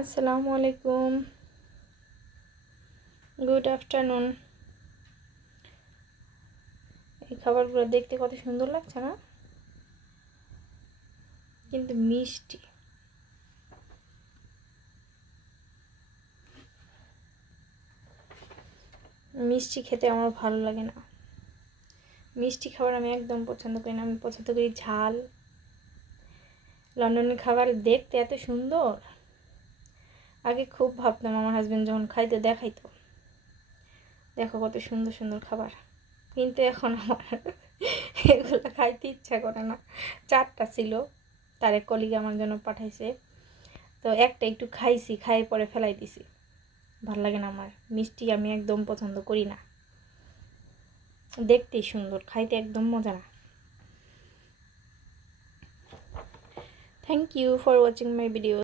আসসালামু আলাইকুম, good afternoon. এই খাবারগুলো দেখতে কত সুন্দর লাগছে না, কিন্তু মিষ্টি। মিষ্টি খেতে আমার ভালো লাগে না। মিষ্টি খাবার আমি একদম পছন্দ করি না। আমি পছন্দ করি ঝাল। লন্ডনের খাবার দেখতে এত সুন্দর, আগে খুব ভাবতাম। আমার হাজবেন্ড যখন খাইতে দেখাইতো, দেখো কত সুন্দর সুন্দর খাবার, কিন্তু এখন আমার এগুলো খাইতে ইচ্ছা করে না। 4টা ছিল, তার এক কলিগ আমার জন্য পাঠাইছে, তো একটা একটু খাইছি, খাই পরে ফেলাই দিছি। ভাল লাগে না আমার মিষ্টি, আমি একদম পছন্দ করি না। দেখতেই সুন্দর, খাইতে একদম মজা না। Thank you for watching my video.